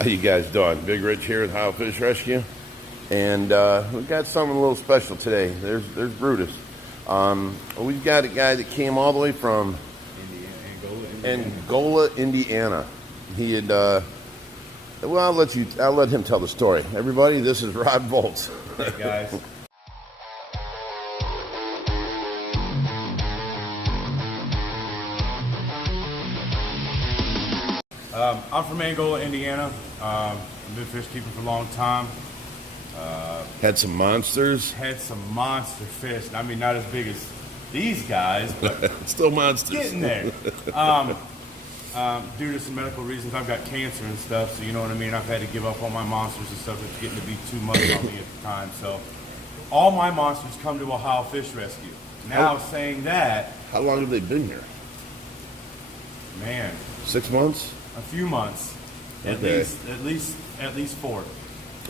How you guys doing? Big Rich here at Ohio Fish Rescue, and we've got something a little special today. There's Brutus. We've got a guy that came all the way from Angola, Indiana. He had well, I'll let him tell the story. Everybody, this is Rod Voltz. Hey guys. I'm from Angola, Indiana. I've been fish keeping for a long time. Had some monsters. Had some monster fish. I mean, not as big as these guys, but still monsters. Getting there. Due to some medical reasons, I've got cancer and stuff, so you know what I mean? I've had to give up on my monsters and stuff. It's getting to be too much on me at the time. So all my monsters come to Ohio Fish Rescue. Now, saying that... How long have they been here? Man. 6 months? A few months. Okay. At least 4.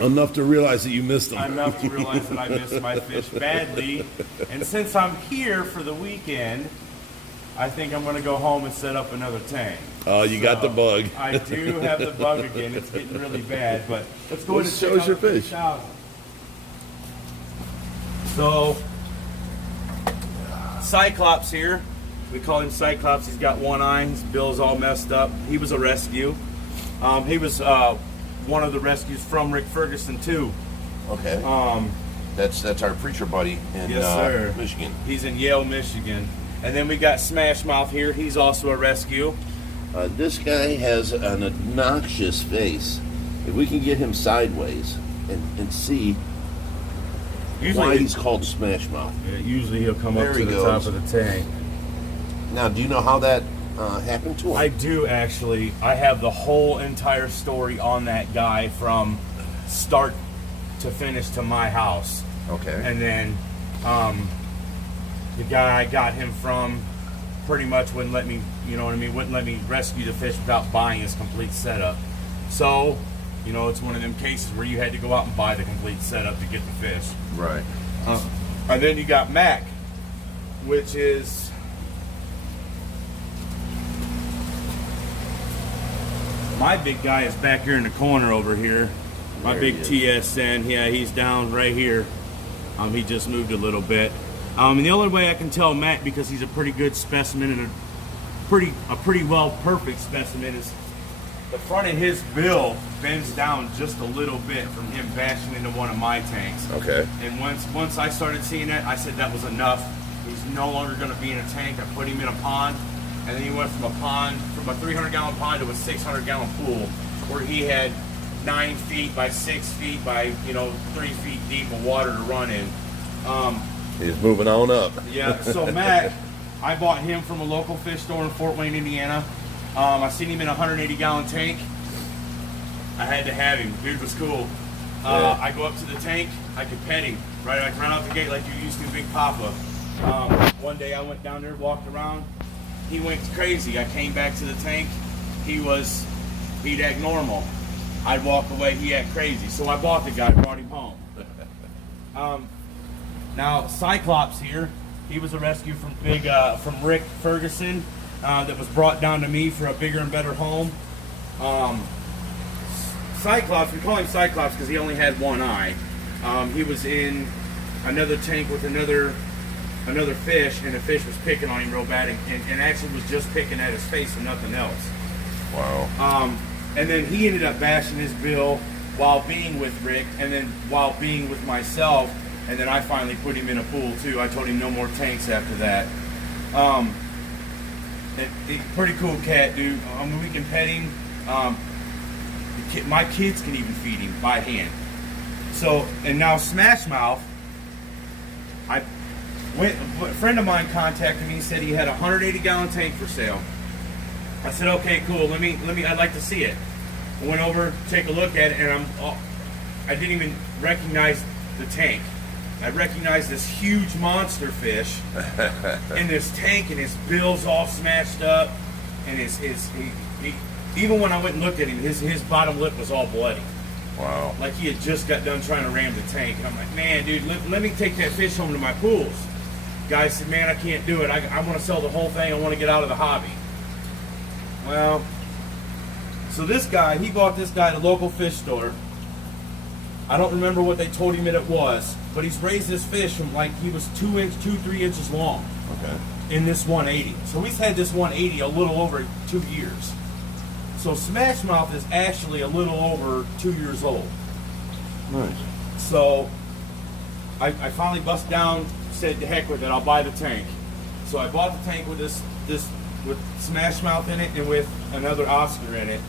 Enough to realize that you missed them. Enough to realize that I missed my fish badly. And since I'm here for the weekend, I think I'm going to go home and set up another tank. Oh, you got the bug. I do have the bug again. It's getting really bad, but let's go ahead and show us your fish. So, Cyclops here. We call him Cyclops. He's got one eye. His bill's all messed up. He was a rescue. He was one of the rescues from Rick Ferguson too. Okay. That's our preacher buddy in Michigan. He's in Yale, Michigan. And then we got Smashmouth here. He's also a rescue. This guy has an obnoxious face. If we can get him sideways and see why he's called Smashmouth. Yeah, usually he'll come up to the top of the tank. Now, do you know how that happened to him? I do, actually. I have the whole entire story on that guy from start to finish to my house. Okay. And then the guy I got him from pretty much wouldn't let me, you know what I mean, wouldn't let me rescue the fish without buying his complete setup. So, you know, it's one of them cases where you had to go out and buy the complete setup to get the fish. Right. And then you got Mac, which is... My big guy is back here in the corner over here. My big TSN, yeah, he's down right here. He just moved a little bit. And the only way I can tell Matt, because he's a pretty good specimen and a pretty well perfect specimen, is the front of his bill bends down just a little bit from him bashing into one of my tanks. Okay. And once I started seeing that, I said that was enough. He's no longer going to be in a tank. I put him in a pond. And then he went from a 300-gallon pond to a 600-gallon pool, where he had 9 feet by 6 feet by 3 feet deep of water to run in. He's moving on up. Yeah. So Matt, I bought him from a local fish store in Fort Wayne, Indiana. I seen him in a 180-gallon tank. I had to have him. Dude was cool. I go up to the tank. I could pet him right. I run out the gate like you used to, Big Papa. One day I went down there, walked around. He went crazy. I came back to the tank. He'd act normal. I'd walk away. He act crazy. So I bought the guy, brought him home. Now Cyclops here. He was a rescue from Rick Ferguson that was brought down to me for a bigger and better home. Cyclops. We call him Cyclops because he only had one eye. He was in another tank with another fish, and the fish was picking on him real bad, and actually was just picking at his face and nothing else. Wow. And then he ended up bashing his bill while being with Rick, and then while being with myself, and then I finally put him in a pool too. I told him no more tanks after that. Pretty cool cat, dude. I mean, we can pet him. My kids can even feed him by hand. So, and now Smashmouth, a friend of mine contacted me and said he had a 180-gallon tank for sale. I said, okay, cool. I'd like to see it. I went over, take a look at it, and I didn't even recognize the tank. I recognized this huge monster fish in this tank, and his bill's all smashed up, and even when I went and looked at him, his bottom lip was all bloody. Wow. Like he had just got done trying to ram the tank. And I'm like, man, dude, let me take that fish home to my pools. Guy said, man, I can't do it. I want to sell the whole thing. I want to get out of the hobby. Well, So this guy, he bought this guy at a local fish store. I don't remember what they told him it was, but he's raised this fish from like he was 3 inches long. Okay. In this 180. So he's had this 180 a little over 2 years. So Smashmouth is actually a little over 2 years old. Nice. So I finally bust down, said to heck with it, I'll buy the tank. So I bought the tank with this with Smashmouth in it and with another Oscar in it.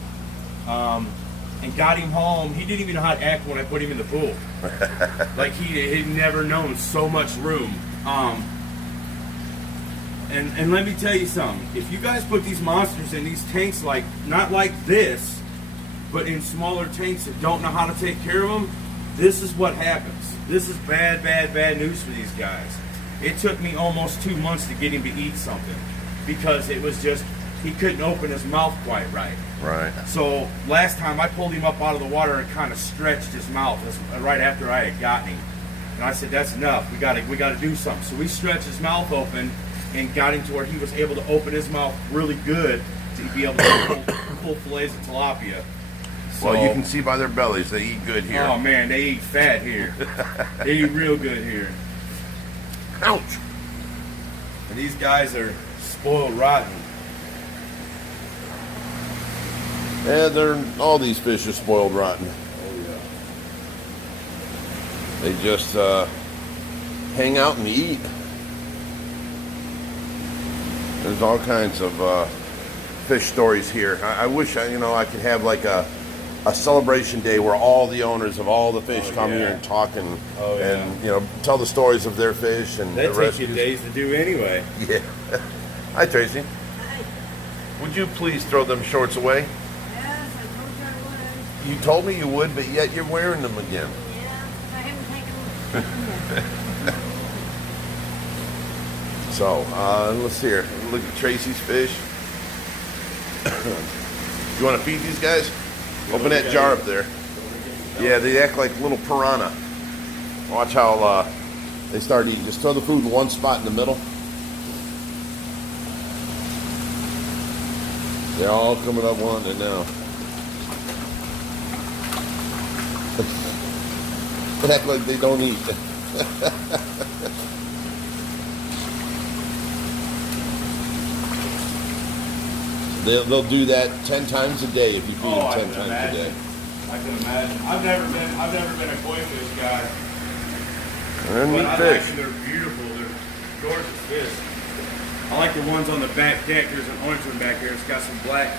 And got him home. He didn't even know how to act when I put him in the pool. Like he'd never known so much room. And let me tell you something. If you guys put these monsters in these tanks, like not like this, but in smaller tanks that don't know how to take care of them, this is what happens. This is bad, bad, bad news for these guys. It took me almost 2 months to get him to eat something because it was just, he couldn't open his mouth quite right. Right. So last time I pulled him up out of the water and kind of stretched his mouth right after I had gotten him. And I said, that's enough. We gotta do something. So we stretched his mouth open and got him to where he was able to open his mouth really good to be able to pull fillets of tilapia. So, Well, you can see by their bellies, they eat good here. oh man, they eat fat here. They eat real good here. Ouch! And these guys are spoiled rotten. Yeah, all these fish are spoiled rotten. Oh yeah. They just hang out and eat. There's all kinds of fish stories here. I wish I could have like a celebration day where all the owners of all the fish come here and talk and tell the stories of their fish and That the takes you rescues. days to do anyway. Yeah. Hi, Tracy. Would you please throw them shorts away? Yes, I told you I would. You told me you would, but yet you're wearing them again. Yeah, I haven't taken them. So, let's see here. Look at Tracy's fish. You want to feed these guys? Open that jar up there. Yeah, they act like little piranha. Watch how they start eating. Just throw the food in one spot in the middle. They're all coming up wanting it now. They act like they don't eat. They'll do that 10 times a day if you feed them 10 times a day. I can imagine. I've never been a koi fish guy. They're But neat I fish. like them. They're beautiful. They're gorgeous fish. I like the ones on the back deck. There's an orange one back there. It's got some black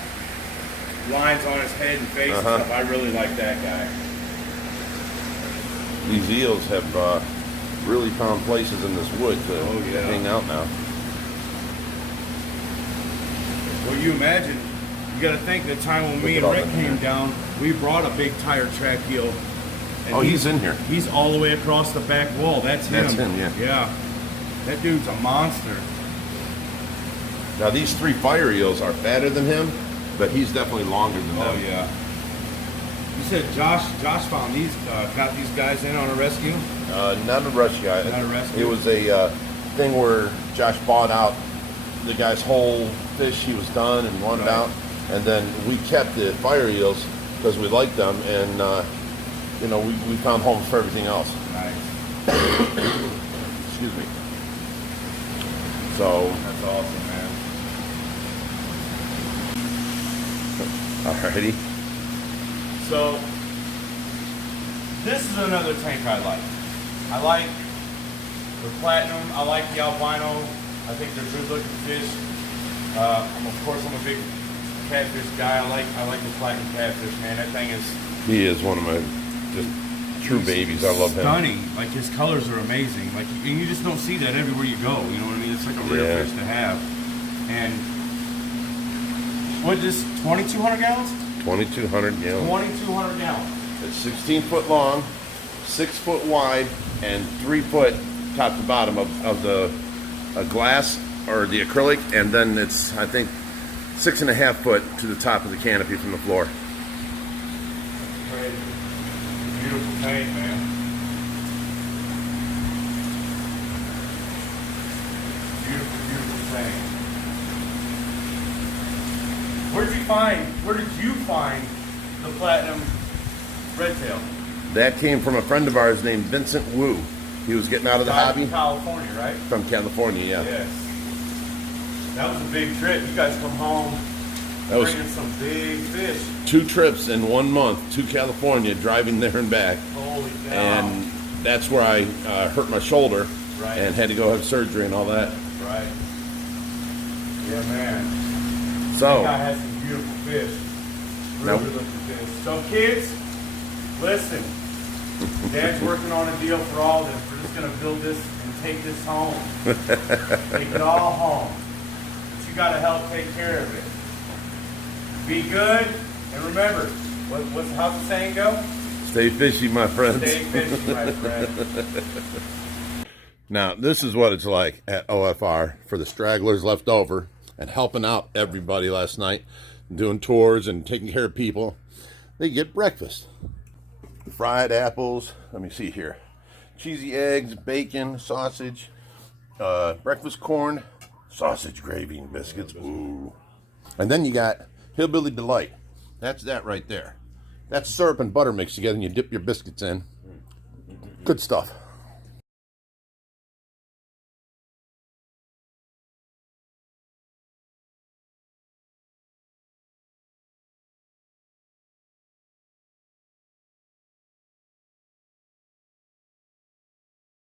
lines on his head and face and stuff. I really like that guy. These eels have really found places in this wood to hang out now. Well, you imagine, you got to think the time when me and Look at Rick all came that. down, we brought a big tire track eel. And Oh, he's in here. He's all the way across the back wall. That's him. That's him, yeah. Yeah. That dude's a monster. Now these 3 fire eels are fatter than him, but he's definitely longer than them. Oh, yeah. You said Josh found these, got these guys in on a rescue? Not a rescue guy. Not a rescue? It was a thing where Josh bought out the guy's whole fish he was done and wanted Right. out, and then we kept the fire eels because we liked them, and we found homes for everything else. Nice. Excuse me. So, That's awesome, man. alrighty. So, this is another tank I like. I like the platinum. I like the albino. I think they're good looking fish. I'm a big catfish guy. I like the platinum catfish, man. That thing is He is one of my just true babies. I love him. stunning. Like his colors are amazing. Like, and you just don't see that everywhere you go. You know what I mean? It's like a rare Yeah. fish to have. And what is this? 2,200 gallons? 2,200 gallons. 2,200 gallons. It's 16 foot long, 6 foot wide, and 3 foot top to bottom of the glass or the acrylic, and then it's, I think, 6.5 foot to the top of the canopy from the floor. Crazy. Beautiful tank, man. Beautiful, beautiful tank. where did you find the platinum red tail? That came from a friend of ours named Vincent Wu. He was getting out of the Guy hobby from California, right? from California. Yeah, Yes. That was a big trip. You guys come home that was bringing some big fish. 2 trips in 1 month to California, driving there and back. Holy cow. And that's where I hurt my shoulder Right. and had to go have surgery and all that. Right. Yeah, man. So, That guy has some beautiful fish. Now- Really looking fish. So kids, listen. Dad's working on a deal for all of this. We're just going to build this and take this home. Take it all home. But you got to help take care of it. Be good. And remember, how's the saying go? stay fishy, my friends. Stay fishy, my friend. Now, this is what it's like at OFR for the stragglers left over and helping out everybody last night, doing tours and taking care of people. They get breakfast. Fried apples, let me see here. Cheesy eggs, bacon, sausage, breakfast corn, sausage gravy and biscuits. Ooh. And then you got Hillbilly Delight. That's that right there. That's syrup and butter mixed together and you dip your biscuits in. Good stuff.